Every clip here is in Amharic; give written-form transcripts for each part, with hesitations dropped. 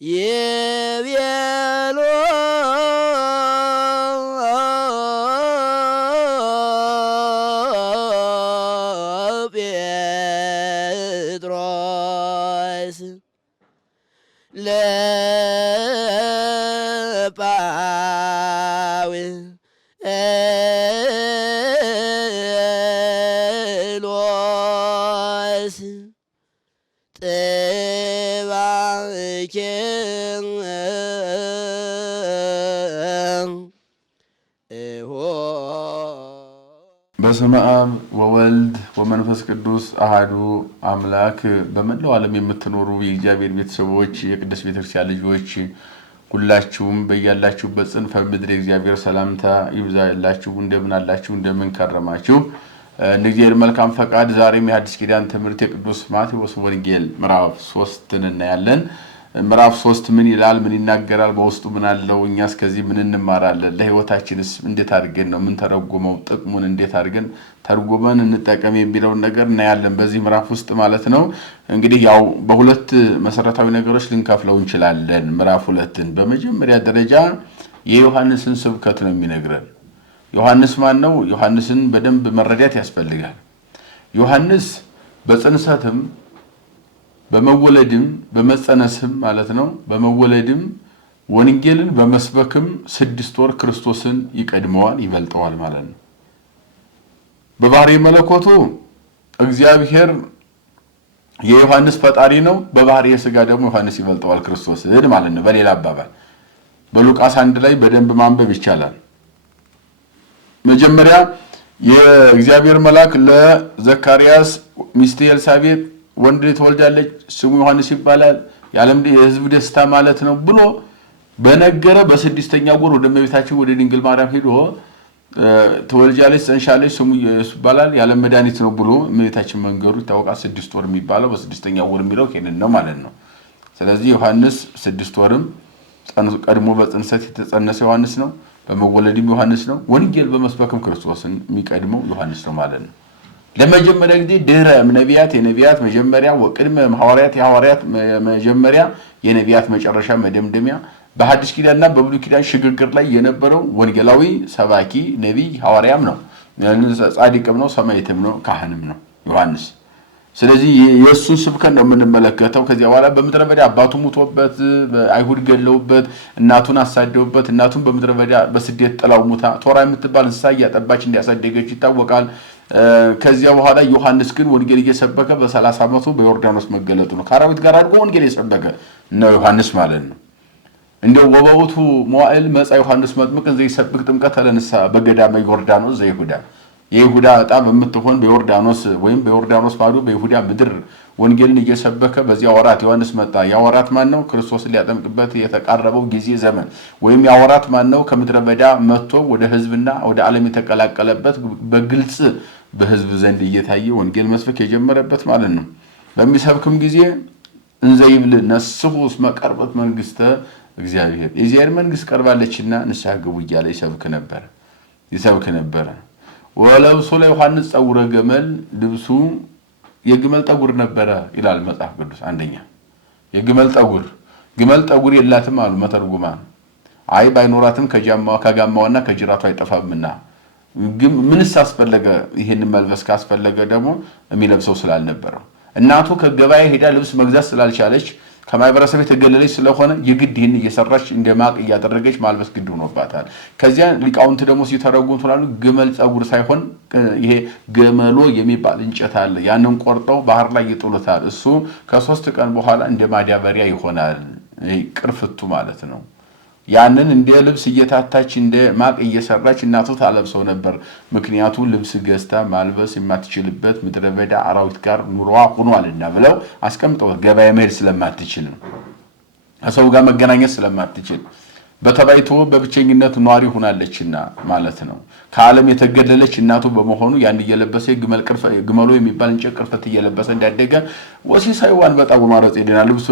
የቤሎ ጴጥሮስ ለጳውሎስ ጥባኬ በስመ አብ ወወልድ ወመንፈስ ቅዱስ አሐዱ አምላክ። በመላው ዓለም የምትኖሩ የእግዚአብሔር ቤተሰቦች የቅድስት ቤተክርስቲያን ልጆች ሁላችሁም በያላችሁበት ጽንፈ ምድር የእግዚአብሔር ሰላምታ ይብዛላችሁ። እንደምን አላችሁ? እንደምን ከረማችሁ? እንደ እግዚአብሔር መልካም ፈቃድ ዛሬም የሐዲስ ኪዳን ትምህርት የቅዱስ ማቴዎስ ወንጌል ምዕራፍ 3 እናያለን። ምዕራፍ 3 ምን ይላል? ምን ይናገራል? በውስጡ ምን አለው? እኛስ ከዚህ ምን እንማራለን? ለህይወታችንስ እንዴት አድርገን ነው ምን ተረጎመው? ጥቅሙን እንዴት አድርገን ተርጉመን እንጠቀም የሚለውን ነገር እናያለን በዚህ ምዕራፍ ውስጥ ማለት ነው። እንግዲህ ያው በሁለት መሰረታዊ ነገሮች ልንከፍለው እንችላለን ምዕራፍ 2ን። በመጀመሪያ ደረጃ የዮሐንስን ስብከት ነው የሚነግረን። ዮሐንስ ማን ነው? ዮሐንስን በደንብ መረዳት ያስፈልጋል። ዮሐንስ በጽንሰትም በመወለድም በመጸነስም ማለት ነው በመወለድም ወንጌልን በመስበክም 6 ወር ክርስቶስን ይቀድመዋል ይበልጠዋል ማለት ነው። በባህሪ መለኮቱ እግዚአብሔር የዮሐንስ ፈጣሪ ነው። በባህሪ የሥጋ ደግሞ ዮሐንስ ይበልጠዋል ክርስቶስን ማለት ነው። በሌላ አባባል በሉቃስ 1 ላይ በደንብ ማንበብ ይቻላል። መጀመሪያ የእግዚአብሔር መልአክ ለዘካርያስ ሚስት ኤልሳቤጥ ወንድ ትወልዳለች ስሙ ዮሐንስ ይባላል የዓለም የሕዝብ ደስታ ማለት ነው ብሎ በነገረ በ6ኛው ወር ወደ እመቤታችን ወደ ድንግል ማርያም ሄዶ ትወልጃለች ጸንሻለች ስሙ ኢየሱስ ይባላል የዓለም መድኃኒት ነው ብሎ እመቤታችን መንገሩ ይታወቃል። 6 ወር የሚባለው በ6ኛው ወር የሚለው ይሄንን ነው ማለት ነው። ስለዚህ ዮሐንስ 6 ወርም ቀድሞ በጽንሰት የተጸነሰ ዮሐንስ ነው። በመወለድም ዮሐንስ ነው። ወንጌል በመስበክም ክርስቶስን የሚቀድመው ዮሐንስ ነው ማለት ነው። ለመጀመሪያ ጊዜ ድህረ ነቢያት የነቢያት መጀመሪያ ወቅድመ ሐዋርያት የሐዋርያት መጀመሪያ የነቢያት መጨረሻ መደምደሚያ በሐዲስ ኪዳንና በብሉይ ኪዳን ሽግግር ላይ የነበረው ወንጌላዊ ሰባኪ ነቢይ ሐዋርያም ነው። ጻድቅም ነው፣ ሰማዕትም ነው፣ ካህንም ነው ዮሐንስ። ስለዚህ የእሱን ስብከት ነው የምንመለከተው። ከዚያ በኋላ በምድረ በዳ አባቱ ሙቶበት አይሁድ ገለውበት እናቱን አሳደውበት እናቱን በምድረ በዳ በስደት ጥላው ሙታ ቶራ የምትባል እንስሳ እያጠባች እንዲያሳደገች ይታወቃል። ከዚያ በኋላ ዮሐንስ ግን ወንጌል እየሰበከ በ30 ዓመቱ በዮርዳኖስ መገለጡ ነው። ከአራዊት ጋር አድርጎ ወንጌል የሰበከ ነው ዮሐንስ ማለት ነው። እንደው ወበውቱ መዋዕል መጻ ዮሐንስ መጥምቅ ዘይሰብክ ጥምቀተ ለንስሐ በገዳመ ዮርዳኖስ ዘይሁዳ የይሁዳ ዕጣ በምትሆን በዮርዳኖስ ወይም በዮርዳኖስ ማዶ በይሁዳ ምድር ወንጌልን እየሰበከ በዚያ ወራት ዮሐንስ መጣ። ያ ወራት ማን ነው? ክርስቶስን ሊያጠምቅበት የተቃረበው ጊዜ ዘመን ወይም ያ ወራት ማን ነው? ከምድረ በዳ መጥቶ ወደ ሕዝብና ወደ ዓለም የተቀላቀለበት በግልጽ በሕዝብ ዘንድ እየታየ ወንጌል መስበክ የጀመረበት ማለት ነው። በሚሰብክም ጊዜ እንዘይብል ነስሑ እስመ ቀርበት መንግስተ እግዚአብሔር የእግዚአብሔር መንግስት ቀርባለችና ንስሐ ግቡ እያለ ይሰብክ ነበር። ወለብሱ ለዮሐንስ ጸጉረ ገመል ልብሱ የግመል ጠጉር ነበረ ይላል መጽሐፍ ቅዱስ። አንደኛ የግመል ጠጉር የላትም አሉ መተርጉማን። አይ ባይኖራትም ከጋማዋና ከጅራቷ አይጠፋምና ምንስ አስፈለገ? ይሄን መልበስ ካስፈለገ ደግሞ የሚለብሰው ስላልነበረው እናቱ ከገበያ ሄዳ ልብስ መግዛት ስላልቻለች ከማይበረሰብ የተገለለች ስለሆነ የግድ ይህን እየሰራች እንደማቅ እያደረገች ማልበስ ግድ ሆኖባታል። ከዚያ ሊቃውንት ደግሞ ሲተረጉሙ ተላሉ ግመል ጸጉር ሳይሆን ይሄ ገመሎ የሚባል እንጨት አለ። ያንን ቆርጠው ባህር ላይ ይጥሉታል። እሱ ከ3 ቀን በኋላ እንደ ማዳበሪያ ይሆናል። ቅርፍቱ ማለት ነው። ያንን እንደ ልብስ እየታታች እንደ ማቅ እየሰራች እናቱ ታለብሰው ነበር። ምክንያቱ ልብስ ገዝታ ማልበስ የማትችልበት ምድረ በዳ አራዊት ጋር ኑሮዋ ሆኗልና ብለው አስቀምጠው ገበያ መሄድ ስለማትችል ነው። ከሰው ጋር መገናኘት ስለማትችል በተባይቶ በብቸኝነት ኗሪ ሆናለችና ማለት ነው። ከዓለም የተገለለች እናቱ በመሆኑ ያን እየለበሰ ግመሎ የሚባል እንጨት ቅርፈት እየለበሰ እንዳደገ ወሲሳይዋን በጣም ማረጽ ይደና ልብሱ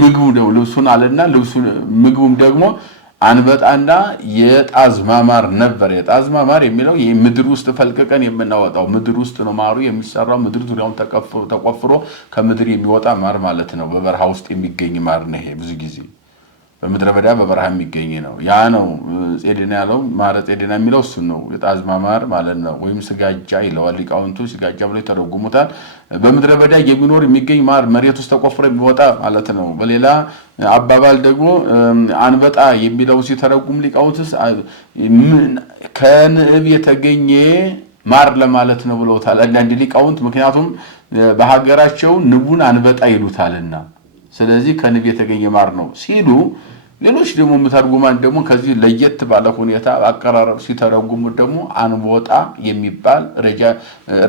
ምግቡ ነው ልብሱን አለና ልብሱ ምግቡም ደግሞ አንበጣና የጣዝማማር ነበር። የጣዝማማር የሚለው የምድር ውስጥ ፈልቀቀን የምናወጣው ምድር ውስጥ ነው ማሩ የሚሰራው። ምድር ዙሪያውን ተቆፍሮ ከምድር የሚወጣ ማር ማለት ነው። በበረሃ ውስጥ የሚገኝ ማር ነው። ይሄ ብዙ ጊዜ በምድረ በዳ በበረሃ የሚገኝ ነው። ያ ነው ጼዴና ያለው ማረ ጼዴና የሚለው እሱ ነው። የጣዝማማር ማለት ነው። ወይም ስጋጃ ይለዋል ሊቃውንቱ። ስጋጃ ብለው ይተረጉሙታል። በምድረ በዳ የሚኖር የሚገኝ ማር መሬት ውስጥ ተቆፍሮ የሚወጣ ማለት ነው። በሌላ አባባል ደግሞ አንበጣ የሚለው ሲተረጉም ሊቃውንትስ ከንብ የተገኘ ማር ለማለት ነው ብለውታል አንዳንድ ሊቃውንት። ምክንያቱም በሀገራቸው ንቡን አንበጣ ይሉታልና ስለዚህ ከንብ የተገኘ ማር ነው ሲሉ፣ ሌሎች ደግሞ መተርጉማን ደግሞ ከዚህ ለየት ባለ ሁኔታ አቀራረብ ሲተረጉሙ ደግሞ አንቦጣ የሚባል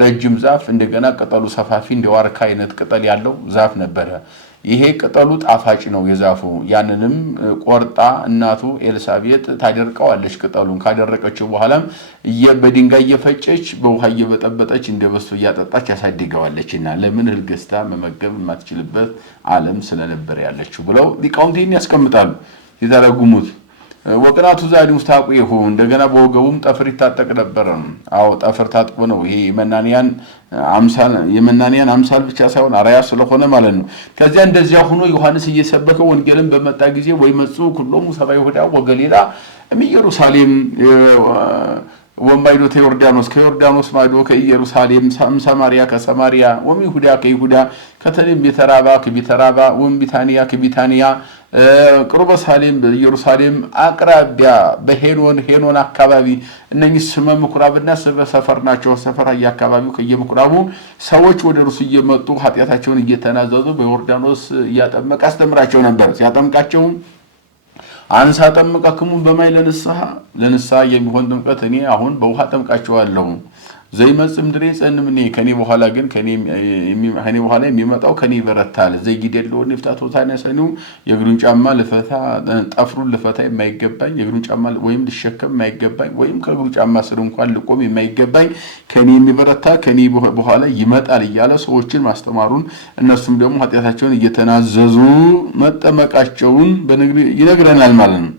ረጅም ዛፍ እንደገና ቅጠሉ ሰፋፊ እንደ ዋርካ አይነት ቅጠል ያለው ዛፍ ነበረ። ይሄ ቅጠሉ ጣፋጭ ነው የዛፉ። ያንንም ቆርጣ እናቱ ኤልሳቤጥ ታደርቀዋለች። ቅጠሉን ካደረቀችው በኋላም በድንጋይ እየፈጨች በውሃ እየበጠበጠች እንደበሱ እያጠጣች ያሳድገዋለችና ለምን እህል ገዝታ መመገብ የማትችልበት ዓለም ስለነበር ያለችው ብለው ሊቃውንት ይህን ያስቀምጣሉ ሲተረጉሙት። ወቅናቱ ዛዲ ውስጥ ታቁየሁ እንደገና በወገቡም ጠፍር ይታጠቅ ነበር። አዎ ጠፍር ታጥቆ ነው። ይሄ የመናንያን አምሳል ብቻ ሳይሆን አራያ ስለሆነ ማለት ነው። ከዚያ እንደዚያ ሆኖ ዮሐንስ እየሰበከ ወንጌልን በመጣ ጊዜ ወይ መጹ ኩሎሙ ሰብአ ይሁዳ ወገሊላ ኢየሩሳሌም ወማይዶ ከዮርዳኖስ ማዶ ከኢየሩሳሌም ሰማሪያ ከሰማሪያ ወሚሁዳ ከይሁዳ ከተሌም ቢተራባ ከቢተራባ ወምቢታንያ ከቢታንያ ቅርበ ሳሌም በኢየሩሳሌም አቅራቢያ በሄኖን አካባቢ እነኚህ ስመ ምኩራብና ሰፈር ናቸው። ሰፈር አካባቢው ከየምኩራቡ ሰዎች ወደ እርሱ እየመጡ ኃጢአታቸውን እየተናዘዙ በዮርዳኖስ እያጠመቀ አስተምራቸው ነበር። ሲያጠምቃቸው አንሳ ጠምቃክሙ በማይ ለንስሐ የሚሆን ጥምቀት እኔ አሁን በውሃ ጠምቃቸዋለሁ። ዘይመጽም ድሬ ጸንምኔ ከኔ በኋላ ግን ከኔ በኋላ የሚመጣው ከኔ ይበረታል። ዘይጊደልውን ይፍታቶታና ሰኒው የእግሩን ጫማ ልፈታ ጠፍሩን ልፈታ የማይገባኝ የእግሩን ጫማ ወይም ልሸከም የማይገባኝ ወይም ከእግሩ ጫማ ስር እንኳን ልቆም የማይገባኝ ከኔ የሚበረታ ከኔ በኋላ ይመጣል እያለ ሰዎችን ማስተማሩን እነሱም ደግሞ ኃጢአታቸውን እየተናዘዙ መጠመቃቸውን ይነግረናል ማለት ነው።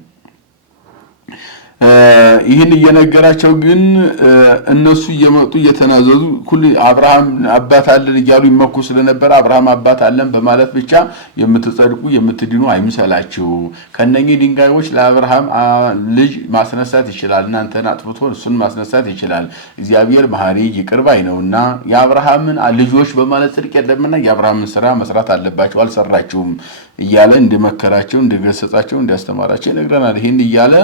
ይህን እየነገራቸው ግን እነሱ እየመጡ እየተናዘዙ ሁሉ አብርሃም አባት አለን እያሉ ይመኩ ስለነበር አብርሃም አባት አለን በማለት ብቻ የምትጸድቁ የምትድኑ አይምሰላችሁ። ከነኚህ ድንጋዮች ለአብርሃም ልጅ ማስነሳት ይችላል። እናንተን አጥፍቶ እሱን ማስነሳት ይችላል። እግዚአብሔር መሐሪ ይቅር ባይ ነውና የአብርሃምን ልጆች በማለት ጽድቅ የለምና የአብርሃምን ስራ መስራት አለባቸው አልሰራችሁም እያለ እንደመከራቸው እንደገሰጻቸው እንዲያስተማራቸው ይነግረናል። ይህን እያለ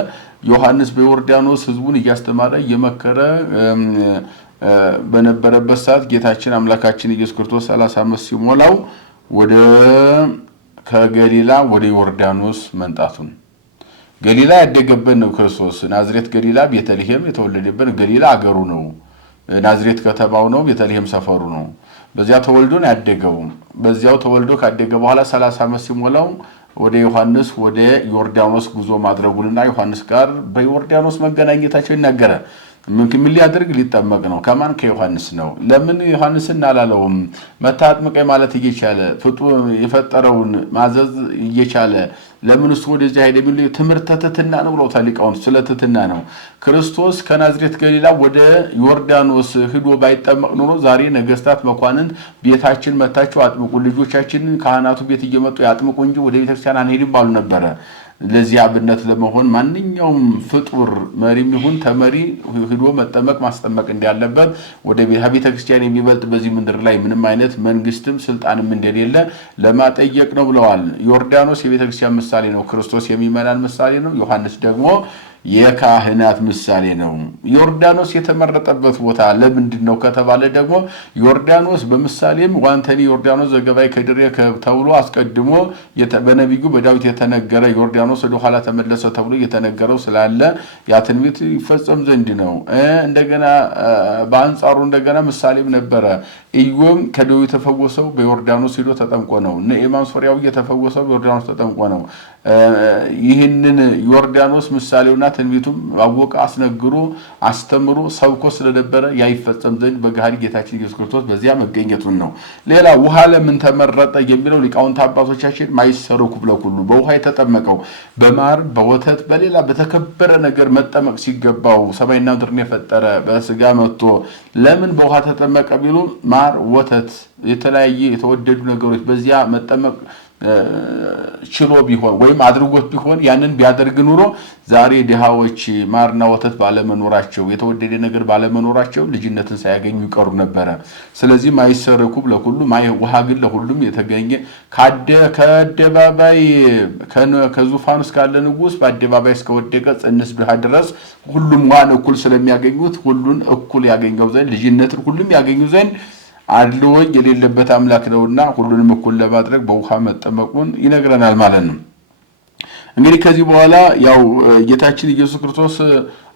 ዮሐንስ በዮርዳኖስ ህዝቡን እያስተማረ እየመከረ በነበረበት ሰዓት ጌታችን አምላካችን ኢየሱስ ክርስቶስ 30 ዓመት ሲሞላው ከገሊላ ወደ ዮርዳኖስ መንጣቱን ገሊላ ያደገበት ነው ክርስቶስ። ናዝሬት ገሊላ ቤተልሔም የተወለደበት ገሊላ አገሩ ነው። ናዝሬት ከተማው ነው። ቤተልሔም ሰፈሩ ነው። በዚያ ተወልዶ ነው ያደገው። በዚያው ተወልዶ ካደገ በኋላ 30 ዓመት ሲሞላው ወደ ዮሐንስ ወደ ዮርዳኖስ ጉዞ ማድረጉንና ዮሐንስ ጋር በዮርዳኖስ መገናኘታቸው ይናገራል። ምን ሊያደርግ ሊጠመቅ ነው። ከማን? ከዮሐንስ ነው። ለምን ዮሐንስን አላለውም? መታጥመቀ ማለት እየቻለ ፍጡር የፈጠረውን ማዘዝ እየቻለ ለምን እሱ ወደዚህ ሄደ? ቢሉ ትምህርተ ትሕትና ነው ብለውታል ሊቃውንት። ስለ ትሕትና ነው። ክርስቶስ ከናዝሬት ገሊላ ወደ ዮርዳኖስ ሄዶ ባይጠመቅ ኖሮ ዛሬ ነገስታት መኳንንት ቤታችን መታቸው አጥምቁ፣ ልጆቻችንን ካህናቱ ቤት እየመጡ ያጥምቁ እንጂ ወደ ቤተክርስቲያን አንሄድም ባሉ ነበረ። ለዚህ አብነት ለመሆን ማንኛውም ፍጡር መሪም ይሁን ተመሪ ሄዶ መጠመቅ ማስጠመቅ እንዳለበት ወደ ቤተክርስቲያን የሚበልጥ በዚህ ምድር ላይ ምንም አይነት መንግስትም ስልጣንም እንደሌለ ለማጠየቅ ነው ብለዋል። ዮርዳኖስ የቤተክርስቲያን ምሳሌ ነው። ክርስቶስ የሚመናን ምሳሌ ነው። ዮሐንስ ደግሞ የካህናት ምሳሌ ነው። ዮርዳኖስ የተመረጠበት ቦታ ለምንድነው ከተባለ ደግሞ ዮርዳኖስ በምሳሌም ዋንተኒ ዮርዳኖስ ዘገባይ ከድሬ ተብሎ አስቀድሞ በነቢዩ በዳዊት የተነገረ ዮርዳኖስ ወደ ኋላ ተመለሰ ተብሎ የተነገረው ስላለ ያ ትንቢት ይፈጸም ዘንድ ነው። እንደገና በአንጻሩ እንደገና ምሳሌም ነበረ። ኢዮብ ከደዌ የተፈወሰው በዮርዳኖስ ሄዶ ተጠምቆ ነው። ነኤማን ሶርያዊ የተፈወሰው በዮርዳኖስ ተጠምቆ ነው። ይህንን ዮርዳኖስ ምሳሌውና ትንቢቱም አወቀ አስነግሮ አስተምሮ ሰብኮ ስለነበረ ያይፈጸም ዘንድ በጋሪ ጌታችን ኢየሱስ ክርስቶስ በዚያ መገኘቱን ነው። ሌላ ውሃ ለምን ተመረጠ የሚለው ሊቃውንት አባቶቻችን ማይሰረኩ ብለኩሉ በውሃ የተጠመቀው በማር በወተት በሌላ በተከበረ ነገር መጠመቅ ሲገባው ሰማይና ምድርን የፈጠረ በስጋ መጥቶ ለምን በውሃ ተጠመቀ ቢሉ ማር ወተት የተለያየ የተወደዱ ነገሮች በዚያ መጠመቅ ችሎ ቢሆን ወይም አድርጎት ቢሆን ያንን ቢያደርግ ኑሮ ዛሬ ድሃዎች ማርና ወተት ባለመኖራቸው የተወደደ ነገር ባለመኖራቸው ልጅነትን ሳያገኙ ይቀሩ ነበር። ስለዚህ ማይሰረኩ ለሁሉ ውሃ ግን ለሁሉም የተገኘ ከአደባባይ ከዙፋኑ እስካለ ንጉስ በአደባባይ እስከወደቀ ጽንስ ድሃ ድረስ ሁሉም ዋን እኩል ስለሚያገኙት ሁሉን እኩል ያገኘው ዘንድ ልጅነትን ሁሉም ያገኙ ዘንድ አድሎ የሌለበት አምላክ ነውና ሁሉንም እኩል ለማድረግ በውሃ መጠመቁን ይነግረናል ማለት ነው። እንግዲህ ከዚህ በኋላ ያው ጌታችን ኢየሱስ ክርስቶስ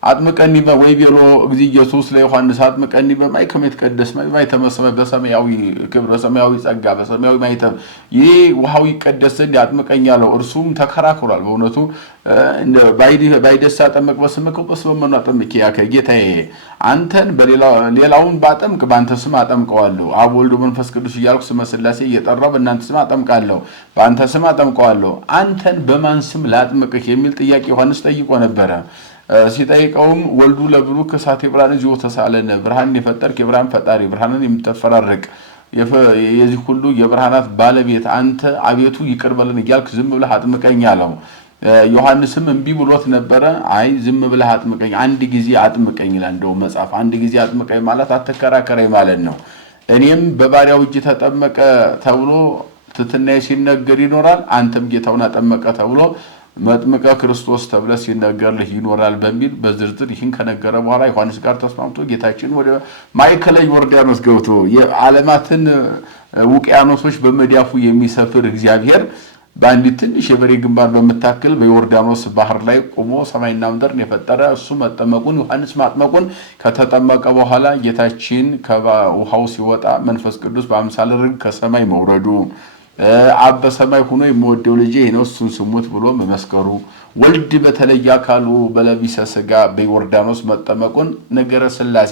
አጥምቀኒ ወይ ቢሎ እግዚእ ኢየሱስ ለዮሐንስ አጥምቀኒ በማይ ከመት ቀደስ ማይ ተመሰመ በሰማያዊ ክብረ ሰማያዊ ጸጋ በሰማያዊ ማይተም ይህ ውሃው ይቀደስ ዘንድ ያጥምቀኛለው እርሱም ተከራክሯል። በእውነቱ እንደ ባይደሳ አጠመቅ በስምከው በስመመኑ አጠምቂ ያከ ጌታዬ አንተን በሌላውን ባጠምቅ ባንተ ስም አጠምቀዋለሁ አብ ወልድ መንፈስ ቅዱስ እያልኩ ስመ ሥላሴ እየጠራው በእናንተ ስም አጠምቃለሁ ባንተ ስም አጠምቀዋለሁ አንተን በማን ስም ላጥምቅህ የሚል ጥያቄ ዮሐንስ ጠይቆ ነበር። ሲጠይቀውም ወልዱ ለብሩክ እሳተ ብርሃን እዚሁ ተሳለነ ብርሃንን የፈጠርክ የብርሃን ፈጣሪ ብርሃንን የምትፈራረቅ የዚህ ሁሉ የብርሃናት ባለቤት አንተ አቤቱ ይቅር በለን እያልክ ዝም ብለህ አጥምቀኝ አለው። ዮሐንስም እንቢ ብሎት ነበር። አይ ዝም ብለህ አጥምቀኝ አንድ ጊዜ አጥምቀኝ ይላል እንደው መጽሐፍ አንድ ጊዜ አጥምቀኝ ማለት አትከራከረኝ ማለት ነው። እኔም በባሪያው እጅ ተጠመቀ ተብሎ ትትናዬ ሲነገር ይኖራል አንተም ጌታውን አጠመቀ ተብሎ መጥምቀ ክርስቶስ ተብለ ሲነገርልህ ይኖራል በሚል በዝርዝር ይህን ከነገረ በኋላ ዮሐንስ ጋር ተስማምቶ ጌታችን ወደ ማይከለይ ዮርዳኖስ ገብቶ የዓለማትን ውቅያኖሶች በመዳፉ የሚሰፍር እግዚአብሔር በአንዲት ትንሽ የበሬ ግንባር በመታከል በዮርዳኖስ ባህር ላይ ቆሞ ሰማይና ምድርን የፈጠረ እሱ መጠመቁን ዮሐንስ ማጥመቁን ከተጠመቀ በኋላ ጌታችን ከውሃው ሲወጣ መንፈስ ቅዱስ በአምሳለ ርግብ ከሰማይ መውረዱ አብ በሰማይ ሆኖ የሚወደው ልጄ ነው እሱን ስሙት ብሎ መመስከሩ ወልድ በተለየ አካሉ በለቢሰ ሥጋ በዮርዳኖስ መጠመቁን ነገረ ሥላሴ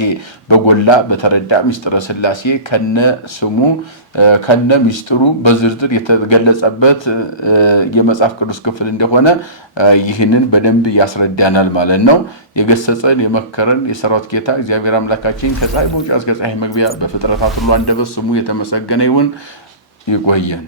በጎላ በተረዳ ምስጢረ ሥላሴ ከነ ስሙ ከነ ምስጢሩ በዝርዝር የተገለጸበት የመጽሐፍ ቅዱስ ክፍል እንደሆነ ይህንን በደንብ ያስረዳናል ማለት ነው። የገሰጸን የመከረን የሰራዊት ጌታ እግዚአብሔር አምላካችን ከፀሐይ መውጫ እስከ ፀሐይ መግቢያ በፍጥረታት ሁሉ አንደበት ስሙ የተመሰገነ ይሁን። ይቆየን።